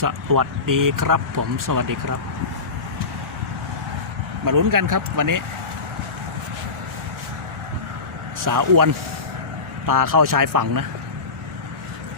สวัสดีครับผมสวัสดีครับ มาลุ้นกันครับวันนี้ สาวอวนปลาเข้าชายฝั่งนะ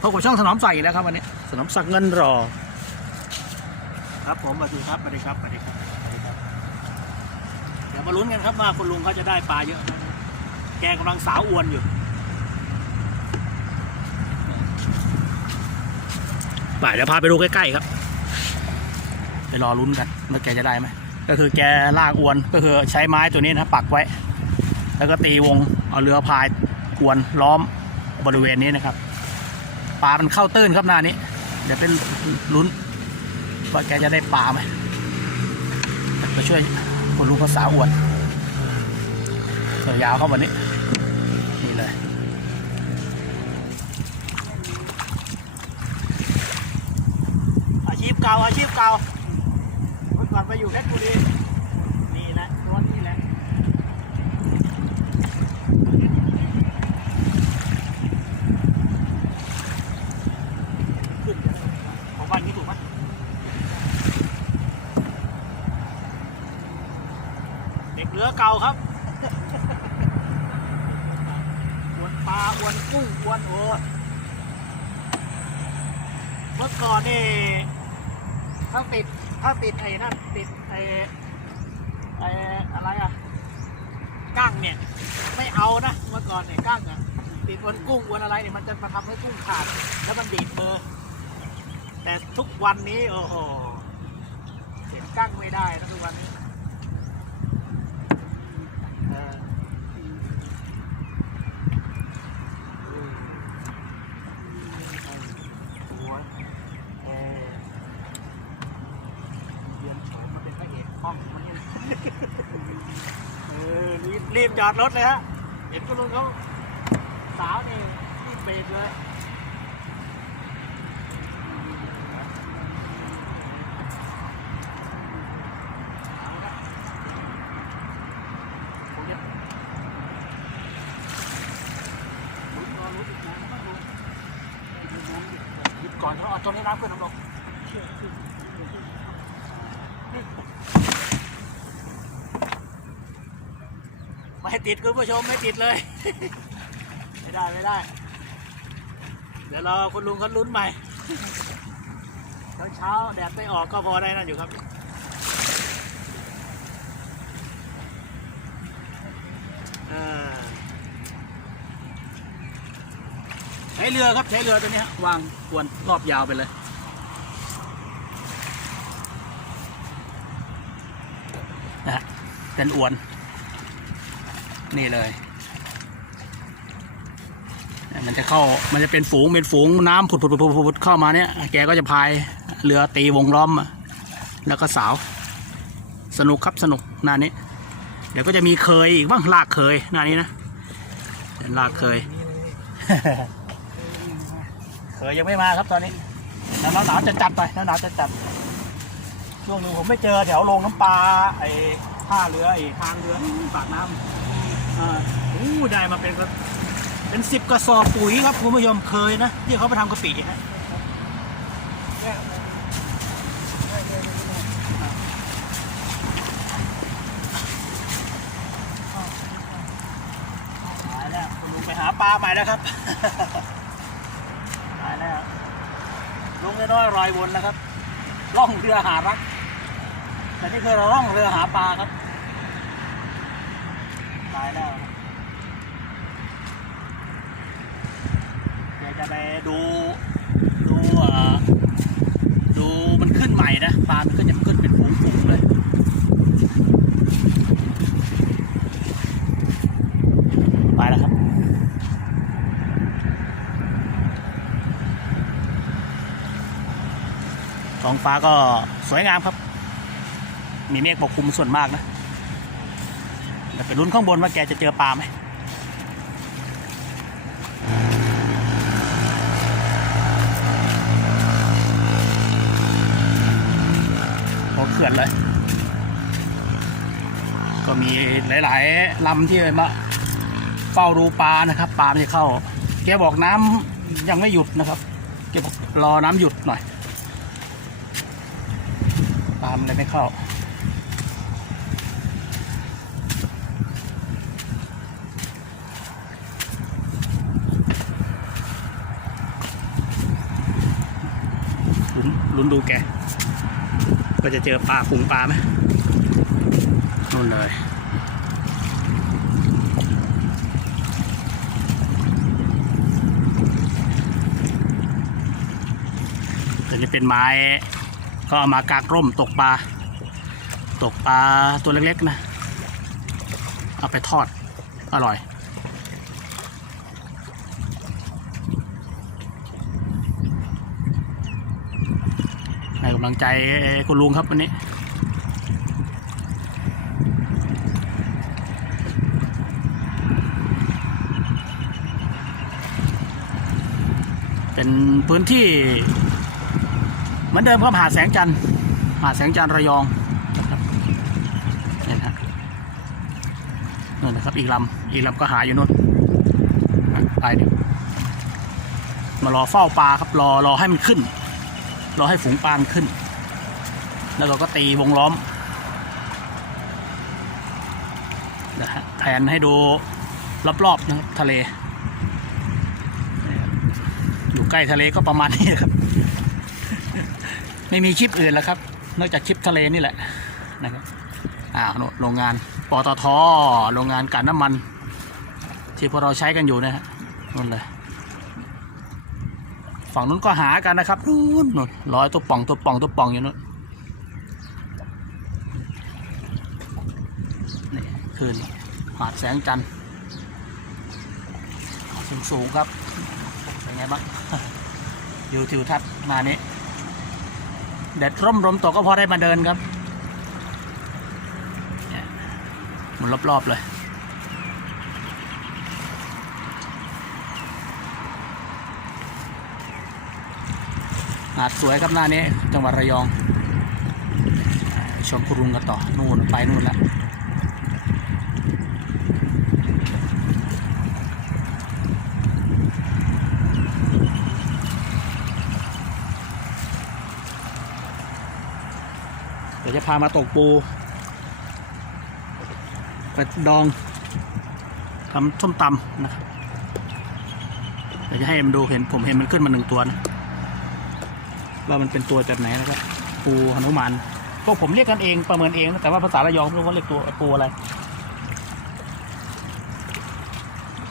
พบกับช่องถนอมใส่แล้วครับวันนี้ถนอมสักเงินรอ ครับผมสวัสดีครับสวัสดีครับสวัสดีครับเดี๋ยวมาลุ้นกันครับว่าคุณลุงเขาจะได้ปลาเยอะไหมแกกำลังสาวอวนอยู่ ไปเดี๋ยวพาไปดูใกล้ๆครับ ไปรอลุ้นกันว่าแกจะได้ไหมก็คือแกลากอวนก็คือใช้ไม้ตัวนี้นะปักไว้ แล้วก็ตีวงเอาเรือพายอวนล้อมบริเวณนี้นะครับปลามันเข้าตื้นครับหน้านี้ เดี๋ยวเป็นลุ้นว่าแกจะได้ปลาไหมไปช่วยคนลุงเขาสาวอวนเออยาวเข้าวันนี้เลย อาชีพ เก่าอาชีพเก่าเมื่อก่อนไปอยู่เพชรบุรีนี่แหละนวนี่แหละขึ้นของบ้านนี้ถูกไหมเด็กเรือเก่าครับอวนปลาอวนกุ้งอวนโอดเมื่อก่อนนี่ ถ้าติดถ้าติดไอ้นั่นติดไอ้ไอ้อะไรอะก้างเนี่ยไม่เอานะเมื่อก่อนเนี่ยก้างอะติดบนกุ้งบนอะไรเนี่ยมันจะมาทำให้กุ้งขาด แล้วมันดีดมือแต่ทุกวันนี้โอ้โหเสียก้างไม่ได้นะทุกวันนี้เออโอ้ยเออเรียนโฉมมาเป็นพระเอกห้องมันเนี่ย เออรีบรีบ จอดรถเลยฮะ เห็นคุณลุงเขาสาวนี่รีบเบรกเลยก่อนเขาเอาตัวนี้น้ำขึ้นน้ำลงเชื่อขึ้นไม่ ติดคุณผู้ชมไม่ติดเลย ไม่ได้ไม่ได้ เดี๋ยวรอคุณลุงเขาลุ้นใหม่เช้าเช้าแดดไม่ออกก็พอได้นั่นอยู่ครับใช้เรือครับใช้เรือตัวนี้วางกวนรอบยาวไปเลยนะฮะเป็นอวน นี่เลย มันจะเข้ามันจะเป็นฝูงเป็นฝูงน้ำผุดผุดผุดผุดผุดเข้ามาเนี่ย แกก็จะพายเรือตีวงล้อม แล้วก็สาว สนุกครับสนุกหน้านี้ เดี๋ยวก็จะมีเคยอีกบ้างลากเคยหน้านี้นะเป็นลากเคย เคยยังไม่มาครับตอนนี้หนาวหนาวจะจัดไปหนาวหนาวจะจัดช่วงหนึงผมไม่เจอแถวโรงน้ำปลาไอ้ท่าเรือไอ้ทางเรือปากน้ำ อ่าโอ้ได้มาเป็นเป็นสิบกระสอบปุ๋ยครับคุณผู้ชมเคยนะที่เขาไปทำกะปิฮะตายแล้วลุงไปหาปลาใหม่แล้วครับตายแล้วลุงน้อยๆรอยวนนะครับ ล่องเรือหารัก แต่นี่คือเราล่องเรือหาปลาครับ ตายแล้วเดี๋ยวจะไปดูดูเอ่อดูมันขึ้นใหม่นะปลามันก็จะขึ้นเป็นฝูงๆเลยไปแล้วครับท้องฟ้าก็สวยงามครับ มีเมฆปกคลุมส่วนมากนะ เดี๋ยวไปลุ้นข้างบนว่าแกจะเจอปลาไหมโอเขื่อนเลย ก็มีหลายๆลำที่มาเฝ้าดูปลานะครับ ปลาไม่เข้า แกบอกน้ำยังไม่หยุดนะครับ แกบอกรอน้ำหยุดหน่อย ปลามันเลยไม่เข้า ลุ้ นดูแกว่าจะเจอปลาพุงปลาไหมนู่นเลยแต่จะเป็นไม้ก็เอามากางร่มตกปลา ตกปลาตัวเล็กๆนะ เอาไปทอด อร่อย ให้กำลังใจคุณลุงครับวันนี้เป็นพื้นที่เหมือนเดิมครับหาแสงจันทร์หาแสงจันทร์ระยองนี่นะนั่นนะครับอีกลำอีกลำก็หาอยู่นู่นไปเดี๋ยวมารอเฝ้าปลาครับรอรอให้มันขึ้น เรอให้ฝูงปลานขึ้น แล้วเราก็ตีวงล้อมนะฮะแผนให้ดูรอบๆนะครับทะเล อยู่ใกล้ทะเลก็ประมาณนี้นะครับ ไม่มีคลิปอื่นแล้วครับ นอกจากคลิปทะเลนี่แหละนะครับอ่าโน่นโรงงานปตทโรงงานกลั่นน้ำมัน ที่พวกเราใช้กันอยู่นะฮะนู่นเลย ฝั่งนู้นก็หากันนะครับนู่นนู่นร้อยตัวป่องตัวป่องตัวป่องอยู่นู่นนี่คืนหาดแสงจันทร์สูงสูงๆครับเป็นไงบ้างอยู่ทิวทัศน์มานี้แดดร่มลมตกก็พอได้มาเดินครับเนี่ยหมันรอบๆเลย หาดสวยครับหน้านี้จังหวัดระยอง ชมคุรุงกันต่อ นู่นไปนู่นแล้วเดี๋ยวจะพามาตกปูไปดองทำส้มตำนะครับเดี๋ยวจะให้มันดูเห็นผมเห็นมันขึ้นมาหนึ่งตัวนะ ว่ามันเป็นตัวจากไหนนะครับปูหนุมานพวกผมเรียกกันเองประเมินเองนะแต่ว่าภาษาระยองไม่รู้ว่าเรียกตัวปูอะไร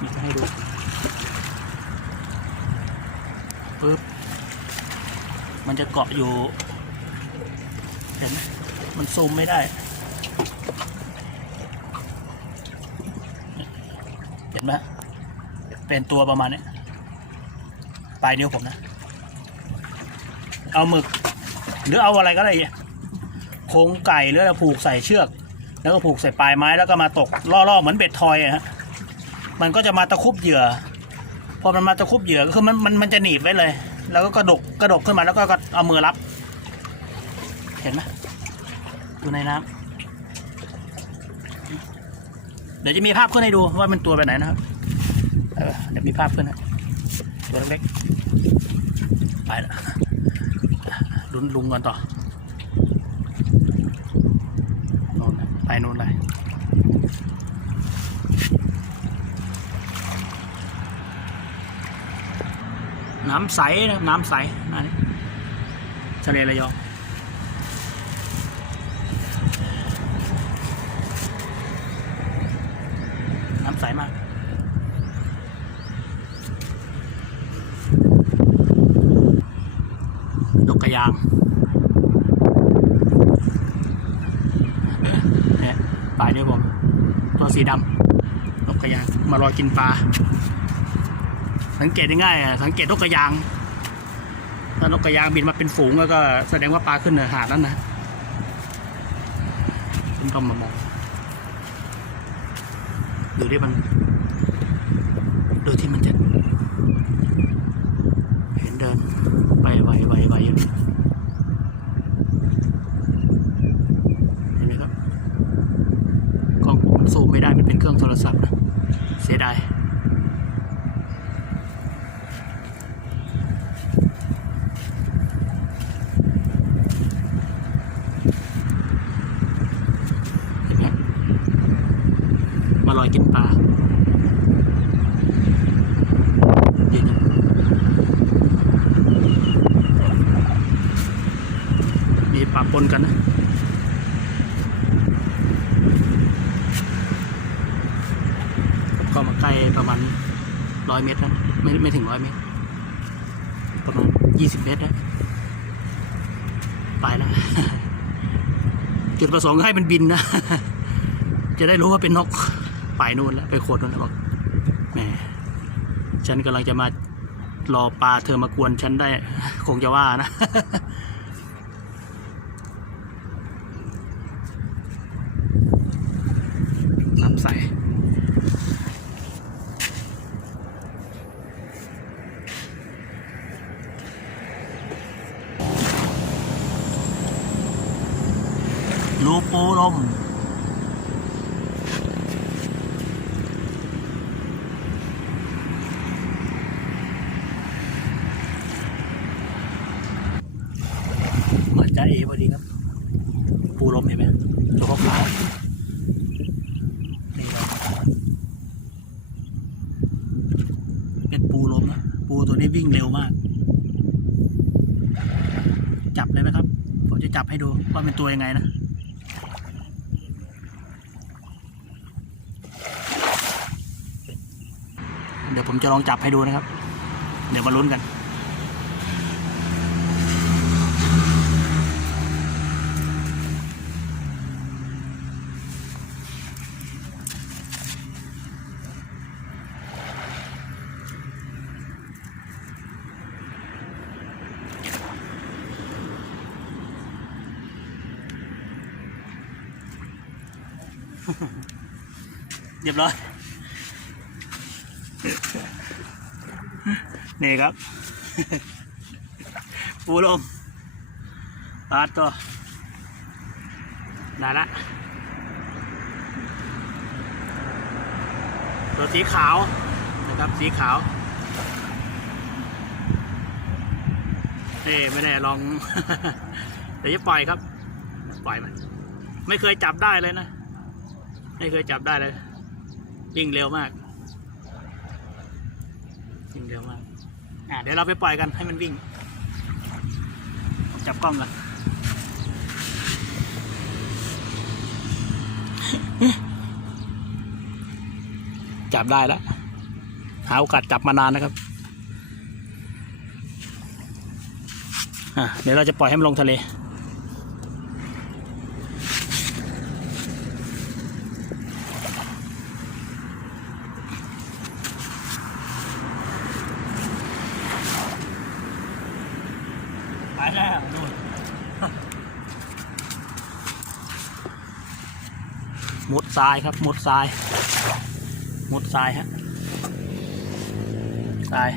นี่จะให้ดูปึ๊บมันจะเกาะอยู่ เห็นไหมมันซูมไม่ได้ เห็นไหมเป็นตัวประมาณนี้ปลายนิ้วผมนะ เอาหมึก หรือเอาอะไรก็ได้โครงไก่หรืออะไรผูกใส่เชือก แล้วก็ผูกใส่ปลายไม้แล้วก็มาตกล่อๆเหมือนเบ็ดทอยอะฮะมันก็จะมาตะคุบเหยื่อพอมันมาตะคุบเหยื่อก็คือมันมันมันจะหนีบไว้เลย แล้วก็กระดกกระดกขึ้นมาแล้วก็เอามือรับ เห็นไหมอยู่ในน้ำเดี๋ยวจะมีภาพขึ้นให้ดูว่ามันตัวไปไหนนะครับเดี๋ยวมีภาพขึ้นนะตัวเล็กไปละ ลุนลุงกันต่อโน่นไปโน่นเลยน้ำใสนะน้ำใสนั่นนี่ทะเลระยอง น้ำใสมาก ดกกระยางเนี่ยปลายนิ้วผม ตัวสีดำดกกระยาง มารอกินปลา สังเกตง่ายๆอะสังเกตนกกระยาง ถ้านกกระยางบินมาเป็นฝูงแล้วก็แสดงว่าปลาขึ้นเหนือหาดนั้นนะคุณก็มามองดูที่มัน ดูที่มันจะูมไม่ได้มันเป็นเครื่องโทรศัพท์เสียดายมาลอยกินปลามีปลาปนกันนะ็มาใกล้ประมาณร้อยเมตรแล้วไม่ไม่ถึงร้อยเมตร ประมาณยี่สิบเมตรแล้วไปแล้วจุดประสงค์ให้มันบินนะ จะได้รู้ว่าเป็นนกไปนู่นแล้วไปโคดนู่นแล้วบอกแหมฉันกำลังจะมารอปลาเธอมากวนฉันได้คงจะว่านะ ลูกปูลมมาจ้าเอพอดีครับ ปูลมเห็นไหมตัวขาวๆนี่เราเป็นปูลมอะปูตัวนี้วิ่งเร็วมาก จับเลยไหมครับ ผมจะจับให้ดูว่าเป็นตัวยังไงนะ เดี๋ยวผม จะลองจับให้ดูนะครับ เดี๋ยวมาลุ้นกันเรียบร้อย นี่ครับ ปูลมปาดตัวได้ละตัวสีขาวนะครับ สีขาวเอ้ไม่ได้ลองเดี๋ยวจะปล่อยครับ ปล่อยมันไม่เคยจับได้เลยนะ ไม่เคยจับได้เลยวิ่งเร็วมาก วิ่งเร็วมากอะเดี๋ยวเราไปปล่อยกันให้มันวิ่ง จับกล้องกันจับได้แล้ว หาโอกาสจับมานานนะครับอะเดี๋ยวเราจะปล่อยให้มันลงทะเล แล้วนู่นมุดทรายครับมุดทรายมุดทรายฮะทราย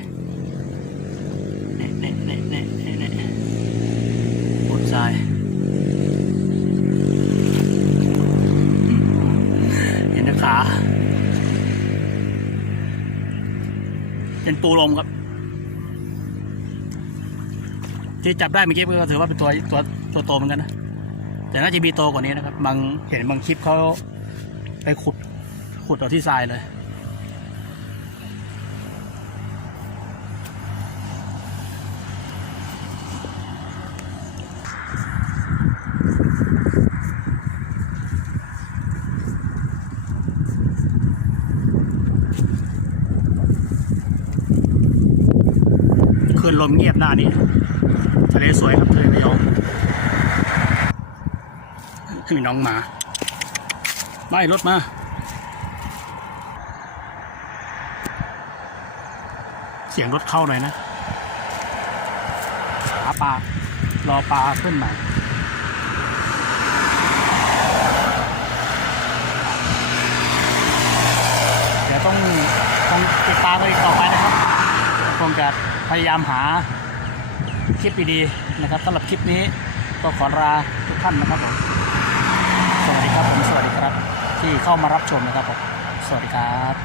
เน่เน่เน่เน่เน่เน่มุดทรายเห็นแต่ขาเป็นปูลมครับ ที่จับได้เมื่อกี้ก็ถือว่าเป็นตัวตัวตัวโตเหมือนกันนะ แต่น่าจะมีโตกว่านี้นะครับ บางเห็นบางคลิปเขาไปขุดขุดเอาที่ทรายเลย นลมเงียบหน้านี้ ทะเลสวยครับทะเลระยองมีน้องหมาไม่รถมาเสียงรถเข้าหน่อยนะหาปลารอปลาขึ้นมาเดี๋ยวต้องต้องติดตามกันอีกต่อไปนะครับคงจะ พยายามหาคลิปดีๆนะครับสำหรับคลิปนี้ก็ขอลาทุกท่านนะครับผมสวัสดีครับผมสวัสดีครับ ที่เข้ามารับชมนะครับผมสวัสดีครับ